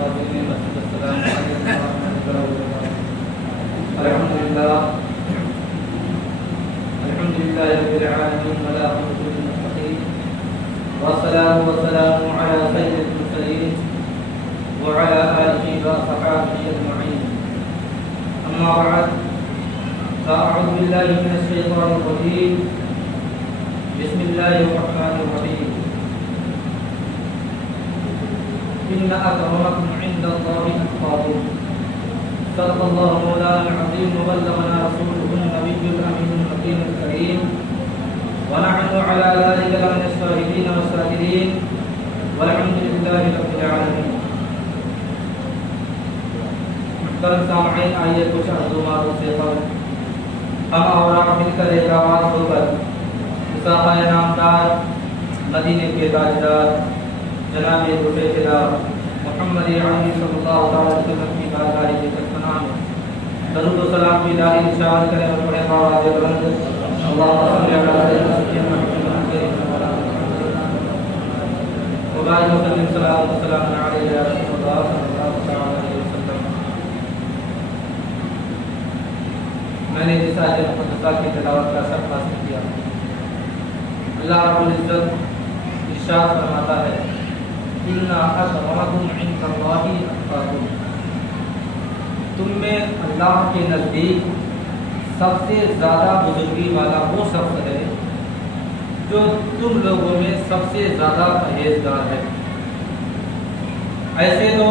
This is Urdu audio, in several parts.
الحمد لله رب العالمين والعاقبة للمتقين والصلاة والسلام على سيد المرسلين وعلى آله وصحبه أجمعين. أما بعد فأعوذ بالله من الشيطان الرجيم. بسم الله الرحمن الرحيم. إن أكرمكم عند الله أتقاكم. صدق الله مولانا العظيم وبلغنا رسوله النبي الأمين المكين الكريم ونحن على ذلك لمن الشاهدين والشاكرين والحمد لله رب العالمين. محترم سامعین، آئیے کچھ عزومات سے قبل ہم اور آپ مل کر ایک آواز ہو کر مسابقہ نامدار مدینے کے تاجدار جناب خدا محمد عربی صلی اللہ علیہ وسلم کی بارگاہ کے سنا میں درود و سلام کی الہی نشان کریں اور پڑھیں آواز بلند اللہم صلی علی سیدنا محمد وبارک وسلم سلام و سلام علیہ یا رسول اللہ صلی اللہ علیہ وسلم. میں نے جس آیت مقدسہ کی تلاوت کا شرف حاصل کیا. اللہ رب العزت ارشاد فرماتا ہے إِنَّ أَكْرَمَكُمْ عِندَ اللَّهِ أَتْقَاكُمْ. تم میں اللہ کے نزدیک سب سے زیادہ بزرگی والا وہ شخص ہے جو تم لوگوں میں سب سے زیادہ پرہیزگار ہے. ایسے تو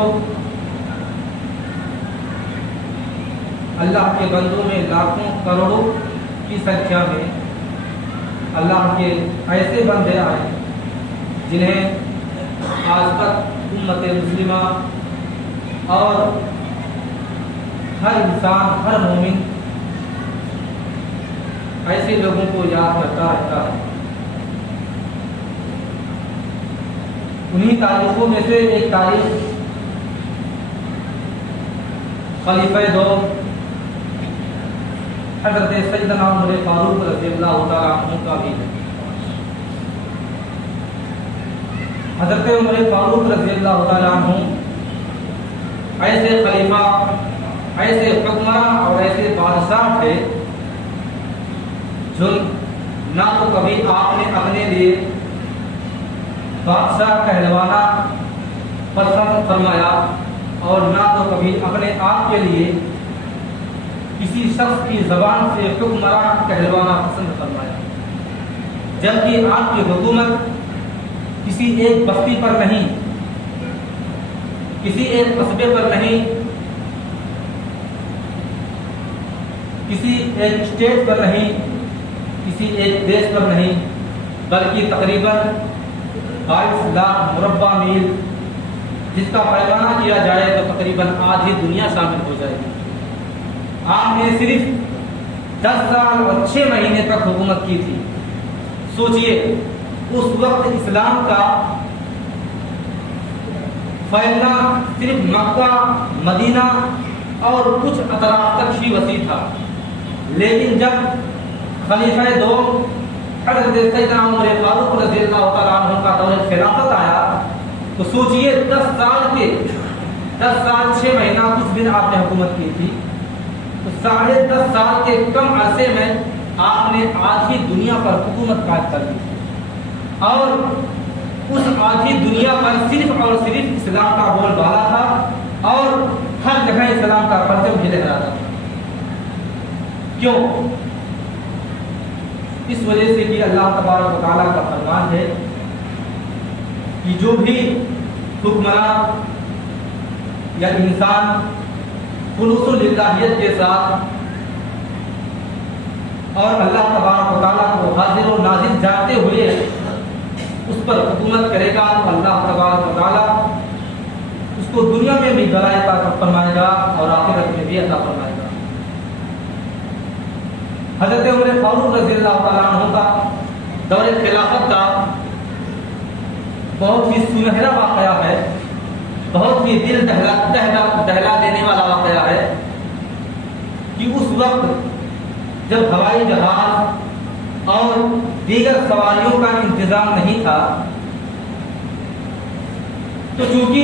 اللہ کے بندوں میں لاکھوں کروڑوں کی سنکھیا میں اللہ کے ایسے بندے آئے جنہیں آج تک امت مسلمہ اور ہر انسان، ہر مومن ایسے لوگوں کو یاد کرتا رہتا ہے. انہی تاریخوں میں سے ایک تاریخ خلیفہ دو حضرت سیدنا عمر فاروق رضی اللہ تعالیٰ عنہ کا بھی ہے. حضرت عمر فاروق رضی اللہ تعالیٰ عنہ ایسے خلیفہ، ایسے حکمراں اور ایسے بادشاہ تھے جو نہ تو کبھی آپ نے اپنے لیے بادشاہ کہلوانا پسند فرمایا اور نہ تو کبھی اپنے آپ کے لیے کسی شخص کی زبان سے حکمراں کہلوانا پسند فرمایا. جبکہ آپ کی حکومت کسی ایک بستی پر نہیں، کسی ایک قصبے پر نہیں، کسی ایک اسٹیٹ پر نہیں، کسی ایک دیش پر نہیں، بلکہ تقریباً 22 لاکھ مربع میل جس کا پیمانہ کیا جائے تو تقریباً آدھی دنیا شامل ہو جائے گی. آپ نے صرف 10 سال اور 6 مہینے تک حکومت کی تھی. سوچئے اس وقت اسلام کا پھیلنا صرف مکہ، مدینہ اور کچھ اطراف تک ہی وسیع تھا، لیکن جب خلیفہ دو حضرت سیدنا عمر فاروق رضی اللہ تعالیٰ عنہ کا دور خلافت آیا تو سوچئے 10 سال 6 مہینہ کچھ دن آپ نے حکومت کی تھی، تو 10.5 سال کے کم عرصے میں آپ نے آدھی دنیا پر حکومت قائم کر دی اور اس آدھی دنیا پر صرف اور صرف اسلام کا بول بالا تھا اور ہر جگہ اسلام کا پرچم بھی لہرا تھا. کیوں؟ اس وجہ سے کہ اللہ تبارک و تعالیٰ کا فرمان ہے کہ جو بھی حکمراں یا انسان خلوص للہیت کے ساتھ اور اللہ تبارک و تعالیٰ کو حاضر و ناظر جانتے ہوئے اس پر حکومت کرے گا تو اللہ تبارک و تعالیٰ اس کو دنیا میں بھی بھلائی عطا فرمائے گا اور آخرت میں بھی عطا فرمائے گا. حضرت عمر فاروق رضی اللہ تعالیٰ عنہ کا دور خلافت کا بہت ہی سنہرا واقعہ ہے، بہت ہی دل دہلا دینے والا واقعہ ہے کہ اس وقت جب ہوائی جہاز اور دیگر سواریوں کا انتظام نہیں تھا تو چونکہ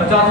50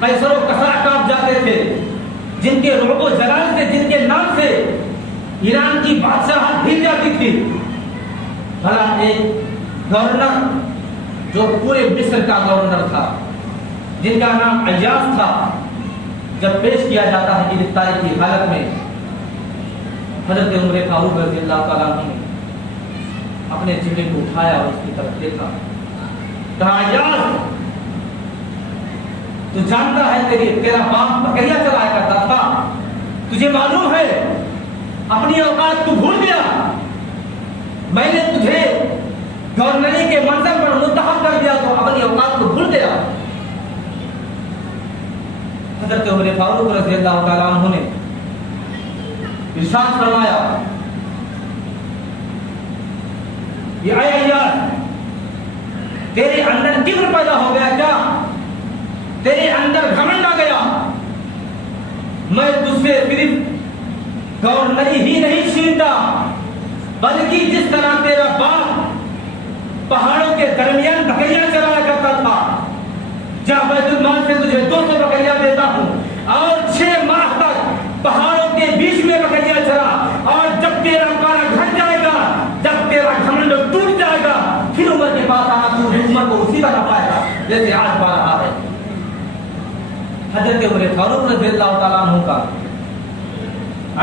قیصر و کسرا کانپ جاتے تھے، جن کے رعب و جلال سے، جن کے نام سے ایران کی بادشاہت ہل جاتی تھی۔ بھلا ایک گورنر جو پورے مصر کا گورنر تھا، جن کا نام ایاز تھا، جب پیش کیا جاتا ہے گرفتاری کی حالت میں، حضرت عمر فاروق رضی اللہ تعالیٰ عنہ نے اپنے چہرے کو اٹھایا اور اس کی طرف دیکھا، کہا ایاز تو جانتا ہے تیرا باپ بکریا چلایا کرتا تھا، تجھے معلوم ہے اپنی اوقات تو بھول گیا، میں نے تجھے گورنری کے منصب پر منتخب کر دیا تو اپنی اوقات کو بھول گیا۔ حضرت عمر فاروق رضی اللہ تعالیٰ عنہ نے ارشاد فرمایا، یہ اے ایاز، تیرے اندر کبر پیدا ہو گیا کیا؟ تیرے اندر گھمنڈ آ گیا؟ میں تجھ سے صرف گورنری ہی نہیں چھینتا، بلکہ جس طرح تیرا باپ پہاڑوں کے درمیان بکریاں چلایا کرتا تھا، جہاں بیت المال سے تجھے 200 بکریاں دیتا ہوں اور 6 ماہ تک پہاڑوں کے بیچ میں بکریاں چلا، اور جب تیرا پارا گھٹ جائے گا، جب تیرا گھمنڈ ٹوٹ جائے گا، پھر عمر کے پاس آنا تو عمر کو اسی طرح پائے گا جیسے آج پا رہا ہے۔ حضرت عمر فاروق رضی اللہ تعالیٰ عنہ کا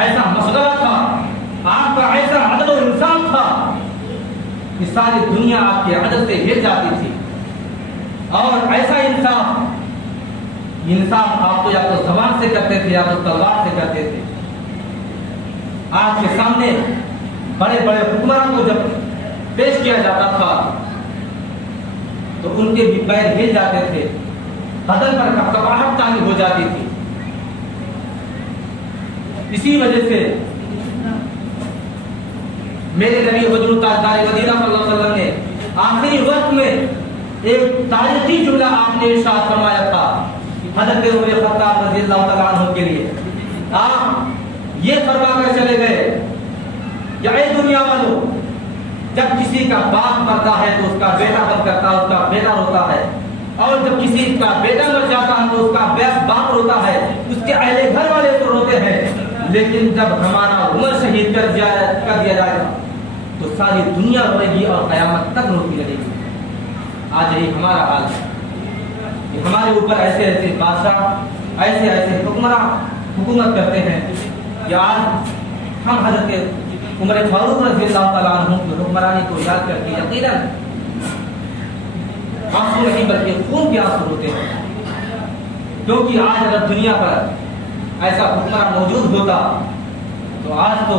ایسا مسئلہ تھا، آپ کا ایسا عدل و انصاف تھا کہ ساری دنیا آپ کے عدل سے ہل جاتی تھی، اور ایسا انصاف آپ تو یا تو زبان سے کرتے تھے یا تو تلوار سے کرتے تھے۔ آپ کے سامنے بڑے بڑے حکمران کو جب پیش کیا جاتا تھا تو ان کے بھی پیر ہل جاتے تھے، بدن پر کپکپاہٹ تاری ہو جاتی تھی۔ اسی وجہ سے میرے نبی حضور تاجدار مدینہ صلی اللہ علیہ وسلم نے آخری وقت میں ایک تاریخی جملہ آپ نے ارشاد فرمایا تھا حضرت عمر خطاب رضی اللہ تعالیٰ عنہ کے لیے۔ آپ یہ فرما کر چلے گئے کہ اے دنیا والو، جب کسی کا باپ مرتا ہے تو اس کا بیٹا بن کرتا ہے، اس کا بیٹا روتا ہے، اور جب کسی کا بیٹا مر جاتا ہے تو اس کا باپ روتا ہے، اس کے اہل گھر والے تو روتے ہیں، لیکن جب ہمارا عمر شہید کر دیا جائے گا تو ساری دنیا روے گی اور قیامت تک روتی رہے گی۔ آج یہی ہمارا حال ہے کہ ہمارے اوپر ایسے ایسے بادشاہ، ایسے ایسے حکمراں حکومت کرتے ہیں کہ آج ہم حضرت عمر فاروق رضی اللہ تعالیٰ عنہ کی حکمرانی کو یاد کر کے یقیناً آنسو نہیں بلکہ خون کے آنسو ہوتے ہیں، کیونکہ آج اگر دنیا پر ایسا حکمران موجود ہوتا تو آج تو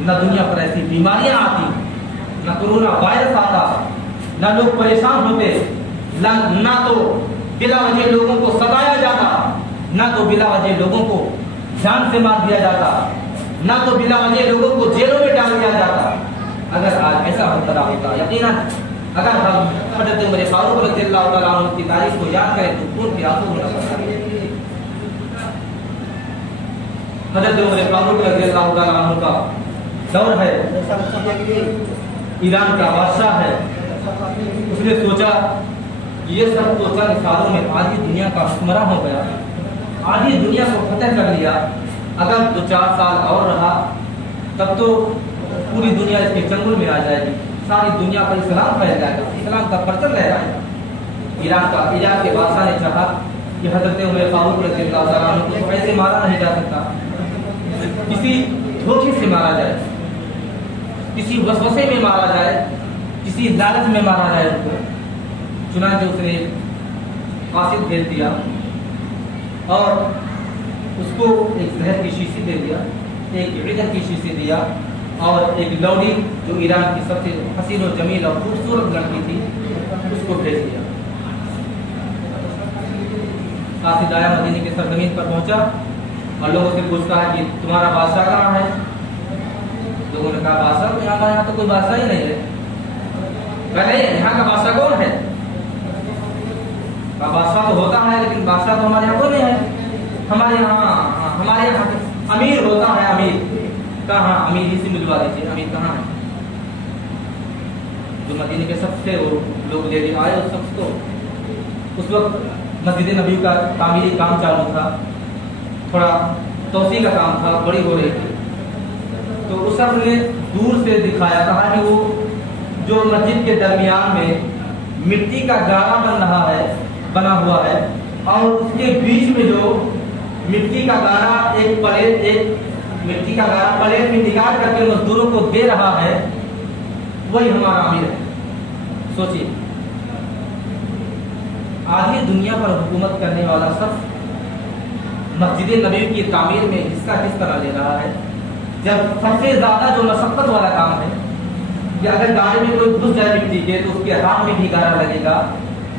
نہ دنیا پر ایسی بیماریاں آتی، نہ کورونا وائرس آتا، نہ لوگ پریشان ہوتے، نہ تو بلا وجہ لوگوں کو ستایا جاتا، نہ تو بلا وجہ لوگوں کو جان سے مار دیا جاتا، نہ تو بلا وجہ لوگوں کو جیلوں میں ڈال دیا جاتا۔ اگر آج ایسا ہوتا ہوتا، یقیناً اگر ہم حضرت عمر فاروق رضی اللہ تعالیٰ عنہ کی تاریخ کو یاد کریں تو خون کے آنسو ہونا پڑتا ہے۔ حضرت عمر فاروق رضی اللہ تعالیٰ عنہ کا دور ہے، ایران کا بادشاہ ہے، اس نے سوچا کہ یہ سب تو چند سالوں میں آدھی دنیا کا حکمراں ہو گیا، آدھی دنیا کو فتح کر لیا، اگر 2-4 سال اور رہا تب تو پوری دنیا اس کے چنگل میں آ جائے گی، ساری دنیا پر اسلام پھیل جائے گا، اسلام کا پرچم لہرائے گا۔ ایران کے بادشاہ نے چاہا کہ حضرت عمر فاروق رضی اللہ تعالیٰ عنہ کو ایسے مارا نہیں جا سکتا، کسی دھوکے سے مارا جائے، کسی وسوسے میں مارا جائے، کسی لالچ میں مارا جائے ان کو۔ چنانچہ اس نے قاصد بھیج دیا اور اس کو ایک زہر کی شیشی دے دیا، ایک عجر کی شیشی دیا، اور ایک لوڈی جو ایران کی سب سے حسین و جمیل اور خوبصورت لڑکی تھی اس کو بھیج دیا۔ قاصد آیا، مدینے کی سرزمین پر پہنچا اور لوگوں سے پوچھتا ہے کہ تمہارا بادشاہ کہاں ہے؟ لوگوں نے کہا بادشاہ یہاں تو کوئی بادشاہ ہی نہیں ہے۔ نہیں، یہاں کا بادشاہ کون ہے؟ بادشاہ تو ہوتا ہے لیکن بادشاہ تو ہمارے یہاں کوئی نہیں ہے، ہمارے یہاں امیر ہوتا ہے۔ امیر کہاں؟ امیر ہی سے ملوا دیجیے، امیر کہاں ہے؟ جو مدینے کے سب سے لوگ لے کے آئے اس شخص کو، اس وقت مسجد نبی کا تعمیری کام چالو تھا، تھوڑا توسیع کا کام تھا، بڑی ہو رہی تھی، تو اس وقت نے دور سے دکھایا، کہا کہ وہ جو مسجد کے درمیان میں مٹی کا گارا بنا ہوا ہے اور اس کے بیچ میں جو مٹی کا گارا ایک مٹی کا گارا پلیٹ میں نکال کر کے مزدوروں کو دے رہا ہے، وہی ہمارا امیر ہے۔ سوچیے، آدھی دنیا پر حکومت کرنے والا شخص مسجد نبوی کی تعمیر میں حصہ کس طرح لے رہا ہے، جب سب سے زیادہ جو مشقت والا کام ہے کہ اگر گاڑی میں کوئی گھس جائے مٹی کے تو اس کے ہاتھ میں بھی گارا لگے گا،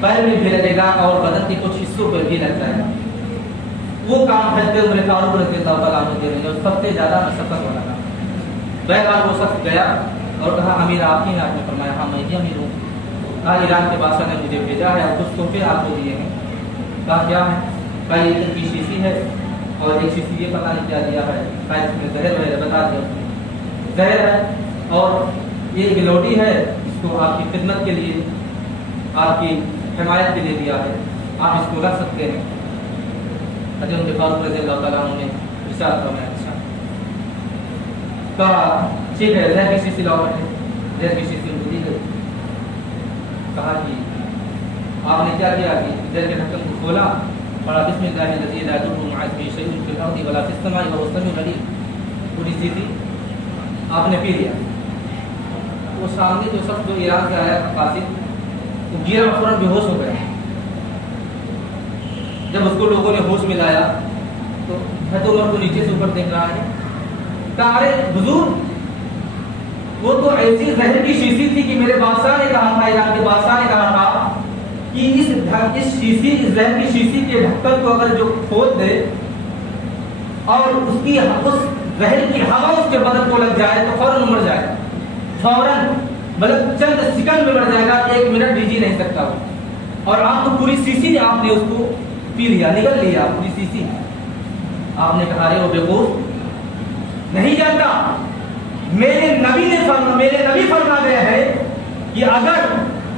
پیر میں بھی لگے گا اور بدن کے کچھ حصوں پر بھی لگ جائے گا، وہ کام حضرت عمر فاروق رضی اللہ تعالیٰ عنہ دے رہے ہیں، اور سب سے زیادہ مشقت والا کام۔ بہرحال وہ شخص گیا اور کہا امیر آپ ہی ہیں؟ آپ نے فرمایا ہاں میں ہی امیر ہوں۔ کہا ایران کے بادشاہ نے مجھے بھیجا ہے اور کچھ تحفے آپ کو دیے ہیں۔ کہا کیا ہے؟ کہا یہ ایک کی شیشی ہے اور ایک شیشی یہ پتہ نہیں کیا دیا ہے، کہا اس میں زہر ہے، بتا دیا اس نے زہر ہے، اور یہ ایک لوٹی ہے، اس کو آپ کی خدمت کے لیے، آپ کی حمایت کے لیے دیا ہے، آپ اس کو رکھ سکتے ہیں۔ حضرت عمر فاروق رضی اللہ تعالیٰ عنہ نے ارشاد فرمایا اچھا، کہا ٹھیک ہے، زہر کی شیشی لاؤ، زہر کی شیشی ان کو دی گئی۔ کہا کہ آپ نے کیا کیا کہ زہر کے ڈھکن کو کھولا، پڑھا بسم اللہ الذی لا یضر مع اسمہ شیء فی الارض ولا فی السماء وهو السمیع العلیم، پوری شیشی آپ نے پی لیا۔ وہ سامنے جو شخص جو ایران سے آیا قاصد، وہ گرا فوراً بے ہوش ہو گیا۔ جب اس کو لوگوں نے ہوش میں لایا تو حضرت عمر کو نیچے سے اوپر دیکھ رہا ہے، کہا ارے بزرگ وہ تو ایسی زہر کی شیشی تھی کہ میرے بادشاہ نے کہا تھا، ایران کے بادشاہ نے کہا تھا کہ اس زہر کی شیشی کے ڈھکن کو اگر جو کھول دے اور اس زہر کی ہوا اس کے بدن کو لگ جائے تو فوراً مر جائے گا، فوراً مطلب چند سیکنڈ میں مر جائے گا، 1 منٹ بھی جی نہیں سکتا وہ۔ اور آپ کو پوری شیشی آپ نے اس کو پی لیا، نگل لیا پوری شیشی۔ آپ نے کہا وہ بیوقوف نہیں جانتا، میرے نبی فرما گیا ہے کہ اگر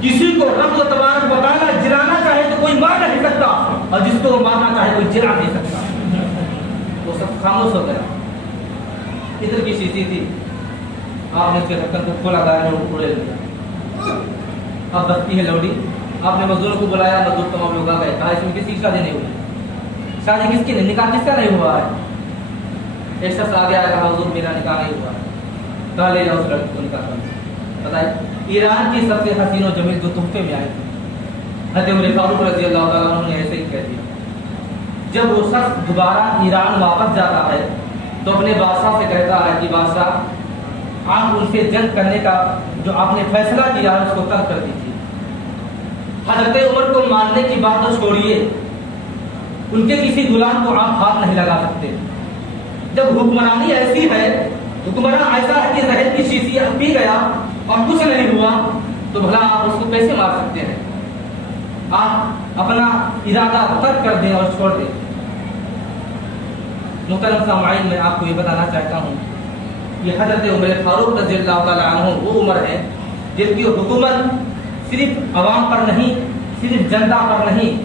کسی کو رب تبارک و تعالیٰ جلانا چاہے تو کوئی مار نہیں سکتا، اور جس کو وہ مارنا چاہے کوئی جلا نہیں سکتا۔ وہ سب خاموش ہو گیا۔ ادھر کی شیشی تھی، آپ نے اس کے ڈھکن کو کھولا، گائے میں اڑے لیا۔ اب بستی ہے لوڈی، آپ نے مزدوروں کو بلایا، مزدور تمام لوگ آ گئے، کہا اس میں کسی کی شادی نہیں ہوئی، شادی کس کی نہیں، نکاح کس کا نہیں ہوا ہے؟ ایک شخص آ گیا، کہا حضور میرا نکاح نہیں ہوا ہے۔ کہا لے جاؤ اس لڑکی کو نکاح کرو۔ بتائیے ایران کی سب سے حسین و جمیل جو تحفے میں آئے تھے، حضرت عمر فاروق رضی اللہ تعالیٰ عنہ نے ایسے ہی کہہ دیا۔ جب وہ شخص دوبارہ ایران واپس جاتا ہے تو اپنے بادشاہ سے کہتا ہے کہ بادشاہ آپ ان سے جنگ کرنے کا جو آپ نے فیصلہ کیا ہے اس کو ترک کر دیجیے۔ حضرت عمر کو ماننے کی بات تو چھوڑیے، ان کے کسی غلام کو آپ ہاتھ نہیں لگا سکتے۔ جب حکمرانی ایسی ہے، حکمران ایسا ہے کہ زہر کی شیشی پی گیا اور کچھ نہیں ہوا، تو بھلا آپ اس کو کیسے مار سکتے ہیں؟ آپ اپنا ارادہ ترک کر دیں اور چھوڑ دیں۔ محترم سامعین، میں آپ کو یہ بتانا چاہتا ہوں کہ حضرت عمر فاروق رضی اللہ تعالیٰ عنہ وہ عمر ہے جن کی حکومت صرف عوام پر نہیں، صرف جنتا پر نہیں،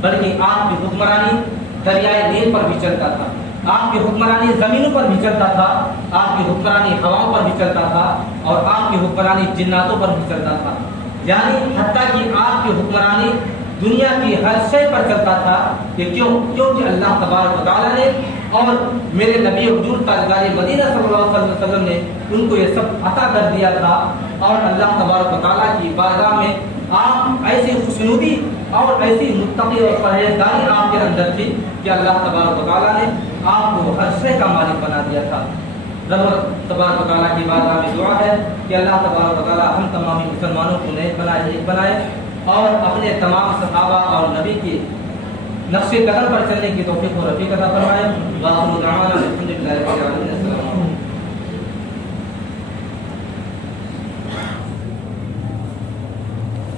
بلکہ آپ کی حکمرانی دریائے نیل پر بھی چلتا تھا، آپ کی حکمرانی زمینوں پر بھی چلتا تھا، آپ کی حکمرانی ہواؤں پر بھی چلتا تھا، اور آپ کی حکمرانی جناتوں پر بھی چلتا تھا۔ یعنی حتیٰ کہ آپ کی حکمرانی دنیا کی ہر شے پر چلتا تھا۔ کہ کیونکہ اللہ تبارک و تعالیٰ نے اور میرے نبی حضور تاجدار مدینہ صلی اللہ علیہ وسلم نے ان کو یہ سب عطا کر دیا تھا، اور اللہ تبارک و تعالیٰ کی بارگاہ میں آپ ایسی خوشنودی اور ایسی متقی اور پرہیزگاری آپ کے اندر تھی کہ اللہ تبارک و تعالیٰ نے آپ کو ہر شے کا مالک بنا دیا تھا۔ رب تبارک و تعالیٰ کی بارگاہ میں دعا ہے کہ اللہ تبارک و تعالیٰ ہم تمام مسلمانوں کو نیک بنائے، ایک بنائے، اور اپنے تمام صحابہ اور نبی کے نقش قدم پر چلنے کی توفیق و رفیق عطا فرمائے۔ وآخر دعوانا الحمد للہ رب العالمین۔